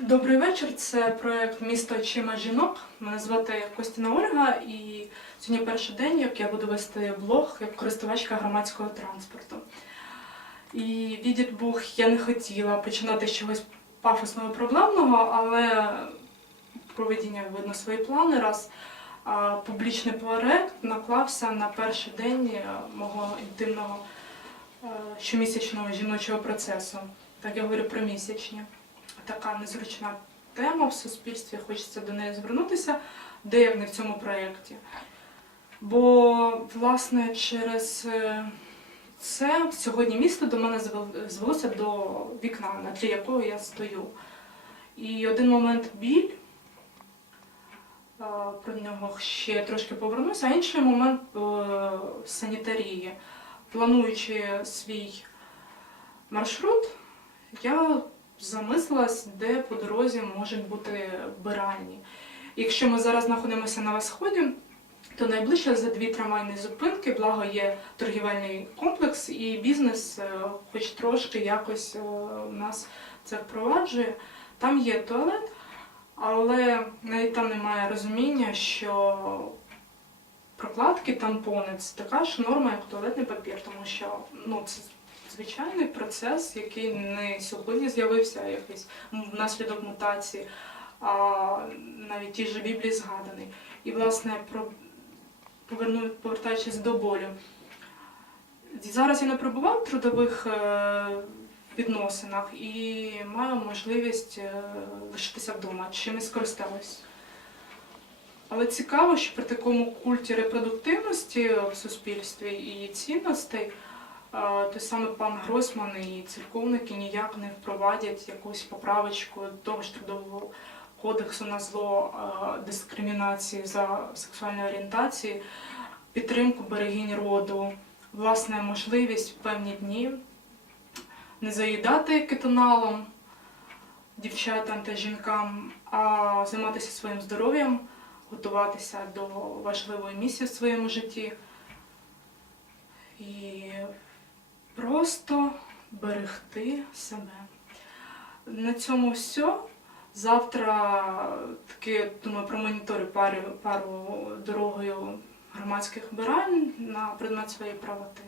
Добрий вечір. Це проект Місто очима жінок. Мене звати Костіна Ольга, і сьогодні перший день, як я буду вести блог як користувачка громадського транспорту. І відід Бог, я не хотіла починати з чогось пафосного проблемного, але проведіння видно свої плани. Раз а, публічний проект наклався на перший день е, мого інтимного е, щомісячного жіночого процесу. Так я говорю про місячні така незручна тема в суспільстві, хочеться до неї звернутися, де як не в цьому проєкті. Бо, власне, через е, це сьогодні місто до мене звел- звелося до вікна, на тлі якого я стою. І один момент біль, е, про нього ще трошки повернуся, а інший момент е, санітарії. Плануючи свій маршрут, я замислилась, де по дорозі можуть бути вбиральні. Якщо ми зараз знаходимося на Восході, то найближче за дві трамвайні зупинки, благо є торгівельний комплекс, і бізнес, е, хоч трошки якось е, у нас це впроваджує. Там є туалет, але навіть там немає розуміння, що прокладки, тампони це така ж норма, як туалетний папір, тому що ну, це звичайний процес, який не сьогодні з'явився, якийсь внаслідок мутації, а навіть ті ж Біблії згаданий. І, власне, про поверну, повертаючись до болю. Зараз я не перебуваю в трудових е, відносинах і маю можливість е, лишитися вдома, чим і скористалась. Але цікаво, що при такому культі репродуктивності в суспільстві і цінностей той самий пан Гросман і церковники ніяк не впровадять якусь поправочку того ж трудового кодексу на зло дискримінації за сексуальні орієнтації, підтримку берегінь роду, власне, можливість в певні дні не заїдати кетоналом дівчатам та жінкам, а займатися своїм здоров'ям, готуватися до важливої місії в своєму житті. І просто берегти себе. На цьому все. Завтра таки думаю промоніторю пару, пару дорогою громадських обирань на предмет своєї правоти.